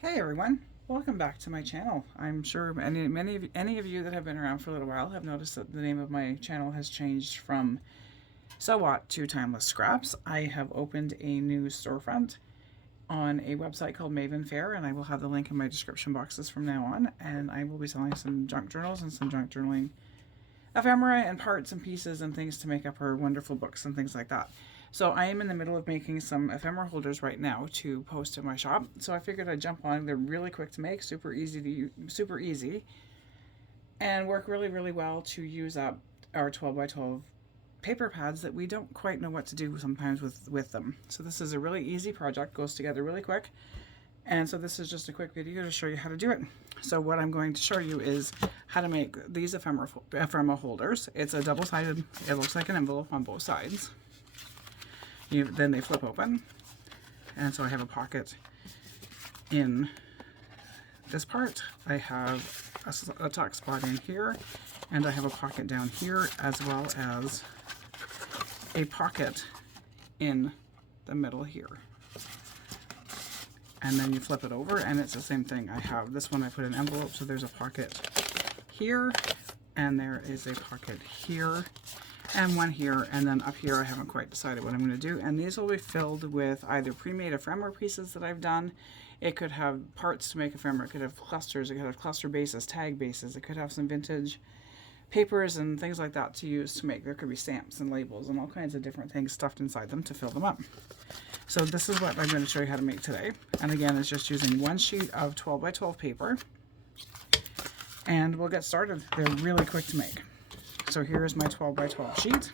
Hey everyone, welcome back to my channel. I'm sure any of you that have been around for a little while have noticed that the name of my channel has changed from So What to Timeless Scraps. I have opened a new storefront on a website called Maven Fair, and I will have the link in my description boxes from now on, and I will be selling some junk journals and some junk journaling ephemera and parts and pieces and things to make up her wonderful books and things like that. So I am in the middle of making some ephemera holders right now to post in my shop. So I figured I'd jump on. They're really quick to make, super easy, and work really well to use up our 12 by 12 paper pads that we don't quite know what to do sometimes with them. So this is a really easy project, goes together really quick. And so this is just a quick video to show you how to do it. So what I'm going to show you is how to make these ephemera holders. It's a double-sided, it looks like an envelope on both sides. Then they flip open. And so I have a pocket in this part. I have a tuck spot in here, and I have a pocket down here, as well as a pocket in the middle here. And then you flip it over and it's the same thing. I have this one, I put an envelope, so there's a pocket here, and there is a pocket here, and one here, and then up here I haven't quite decided what I'm going to do. And these will be filled with either pre-made ephemera pieces that I've done. It could have parts to make ephemera, it could have clusters, it could have cluster bases, tag bases, it could have some vintage papers and things like that to use to make. There could be stamps and labels and all kinds of different things stuffed inside them to fill them up. So this is what I'm going to show you how to make today. And again, it's just using one sheet of 12 by 12 paper. And we'll get started. They're really quick to make. So here is my 12 by 12 sheet.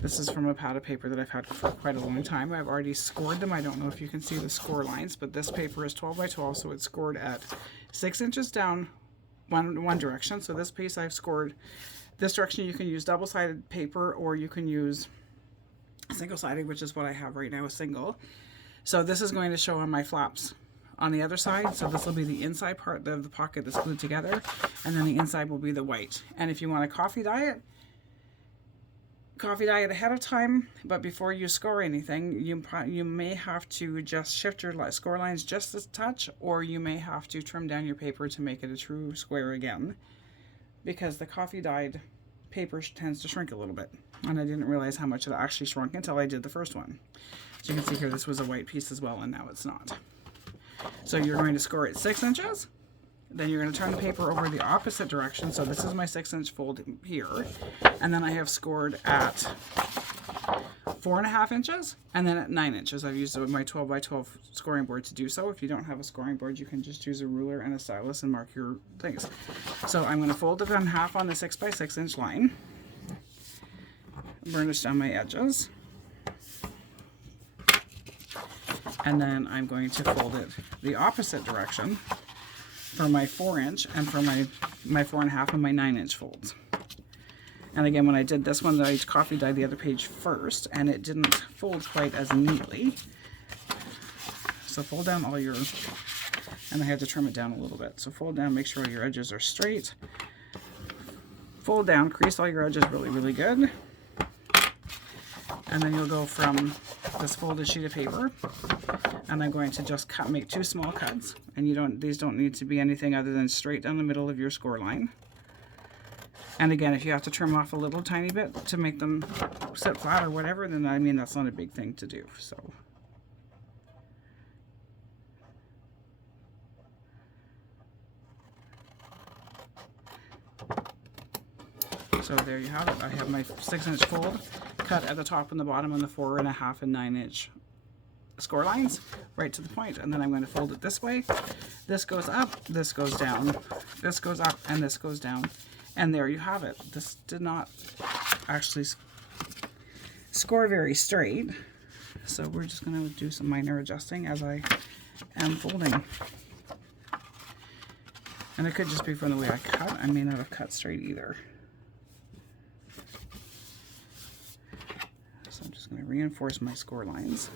This is from a pad of paper that I've had for quite a long time. I've already scored them. I don't know if you can see the score lines, but this paper is 12 by 12, so it's scored at 6 inches down one direction. So this piece I've scored this direction. You can use double-sided paper, or you can use single-sided, which is what I have right now, a single. So this is going to show on my flaps on the other side. So this will be the inside part of the pocket that's glued together, and then the inside will be the white. And if you want to coffee dye it ahead of time, but before you score anything, you may have to just shift your score lines just a touch, or you may have to trim down your paper to make it a true square again, because the coffee dyed paper tends to shrink a little bit, and I didn't realize how much it actually shrunk until I did the first one. So you can see here, this was a white piece as well, and now it's not. So you're going to score it 6 inches. Then you're going to turn the paper over the opposite direction. So this is my 6-inch fold here. And then I have scored at 4.5 inches. And then at 9 inches. I've used my 12 by 12 scoring board to do so. If you don't have a scoring board, you can just use a ruler and a stylus and mark your things. So I'm going to fold it in half on the 6 by 6 inch line. Burnish down my edges. And then I'm going to fold it the opposite direction for my 4-inch and for my 4.5 and my 9-inch folds. And again, when I did this one, I coffee dyed the other page first, and it didn't fold quite as neatly. So fold down all your, and I had to trim it down a little bit. So fold down, make sure all your edges are straight. Fold down, crease all your edges really good. And then you'll go from this folded sheet of paper, and I'm going to just make 2 small cuts, and these don't need to be anything other than straight down the middle of your score line. And again, if you have to trim off a little tiny bit to make them sit flat or whatever, then I mean, that's not a big thing to do. So there you have it. I have my 6-inch fold cut at the top and the bottom on the 4.5 and 9-inch score lines right to the point, and then I'm going to fold it this way. This goes up, this goes down, this goes up, and this goes down, and there you have it. This did not actually score very straight, so we're just going to do some minor adjusting as I am folding. And it could just be from the way I cut. I may not have cut straight either. So I'm just going to reinforce my score lines.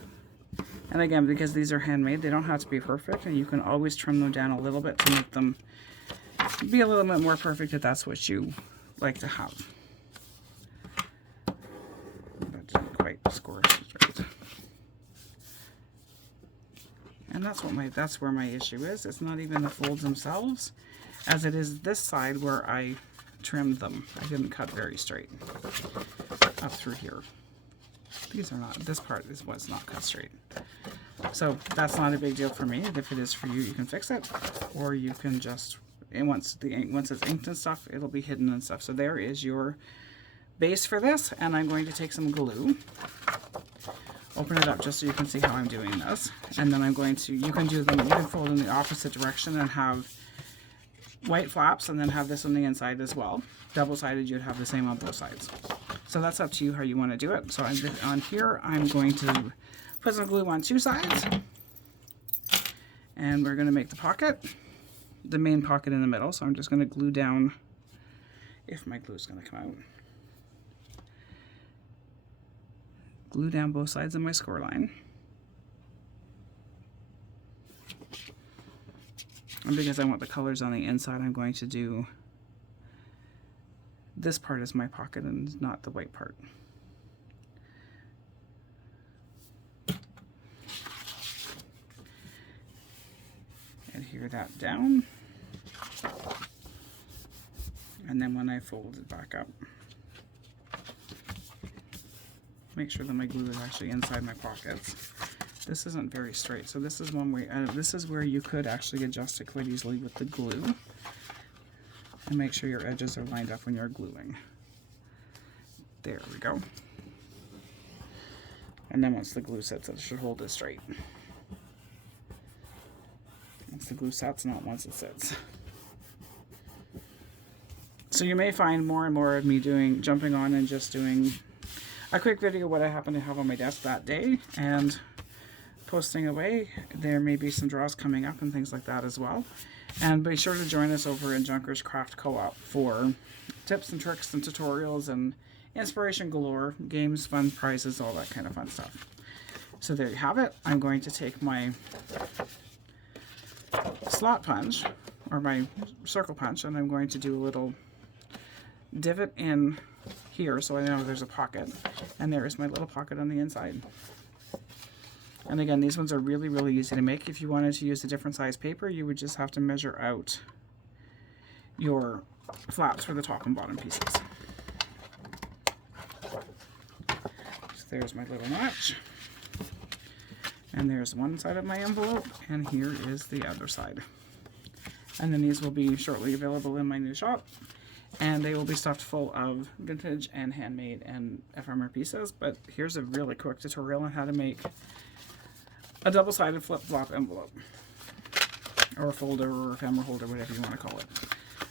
And again, because these are handmade, they don't have to be perfect, and you can always trim them down a little bit to make them be a little bit more perfect if that's what you like to have. That didn't quite score straight. And that's where my issue is. It's not even the folds themselves, as it is this side where I trimmed them. I didn't cut very straight up through here. These are not, this part is what's not cut straight. So that's not a big deal for me. If it is for you, you can fix it, or you can just, and once it's inked and stuff, it'll be hidden and stuff. So there is your base for this, and I'm going to take some glue, open it up just so you can see how I'm doing this, and then I'm going to, you can fold in the opposite direction and have white flaps, and then have this on the inside as well. Double-sided, you'd have the same on both sides. So that's up to you how you want to do it. So on here, I'm going to put some glue on two sides, and we're going to make the pocket, the main pocket in the middle. So I'm just going to glue down, if my glue is going to come out, glue down both sides of my score line. And because I want the colors on the inside, I'm going to do this part as my pocket and not the white part. Adhere that down. And then when I fold it back up, make sure that my glue is actually inside my pockets. This isn't very straight, so this is one way. This is where you could actually adjust it quite easily with the glue, and make sure your edges are lined up when you're gluing. There we go. And then once the glue sets, it should hold it straight. Once the glue sets, not once it sits. So you may find more and more of me jumping on and just doing a quick video what I happen to have on my desk that day and posting away. There may be some draws coming up and things like that as well. And be sure to join us over in Junkers Craft Co-op for tips and tricks and tutorials and inspiration galore, games, fun prizes, all that kind of fun stuff. So there you have it. I'm going to take my slot punch, or my circle punch, and I'm going to do a little divot in here so I know there's a pocket, and there is my little pocket on the inside. And again, these ones are really, really easy to make. If you wanted to use a different size paper, you would just have to measure out your flaps for the top and bottom pieces. So there's my little notch. And there's one side of my envelope, and here is the other side. And then these will be shortly available in my new shop, and they will be stuffed full of vintage and handmade and ephemera pieces. But here's a really quick tutorial on how to make a double-sided flip-flop envelope, or a folder, or ephemera holder, whatever you want to call it.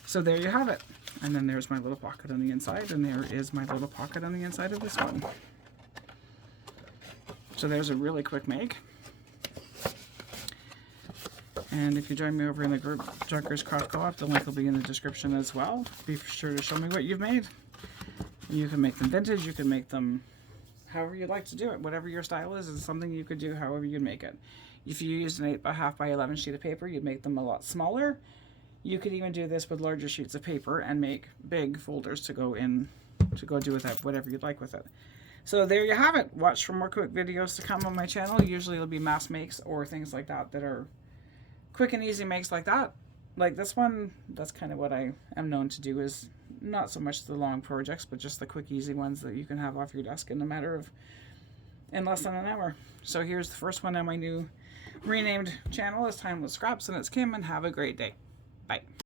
So there you have it. And then there's my little pocket on the inside, and there is my little pocket on the inside of this one. So there's a really quick make. And if you join me over in the group Junkers Craft Co-op, the link will be in the description as well. Be sure to show me what you've made. You can make them vintage, you can make them however you'd like to do it. Whatever your style is something you could do however you'd make it. If you used an 8.5 by 11 sheet of paper, you'd make them a lot smaller. You could even do this with larger sheets of paper and make big folders to go do with that, whatever you'd like with it. So there you have it. Watch for more quick videos to come on my channel. Usually it'll be mass makes or things like that that are quick and easy makes like that. Like this one, that's kind of what I am known to do, is not so much the long projects, but just the quick, easy ones that you can have off your desk in less than an hour. So here's the first one on my new renamed channel. It's Time with Scraps, and it's Kim, and have a great day. Bye.